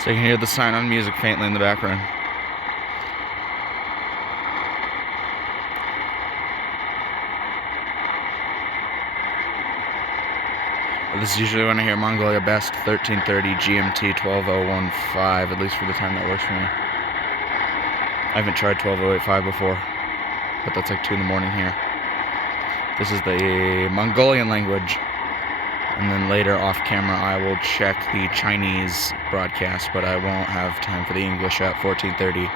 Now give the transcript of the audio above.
So you can hear the sign-on music faintly in the background. This is usually when I hear Mongolia best, 13:30 GMT, 12:015, at least for the time that works for me. I haven't tried 12:085 before, but that's like 2 in the morning here. This is the Mongolian language. And then later off camera I will check the Chinese broadcast, but I won't have time for the English at 14:30.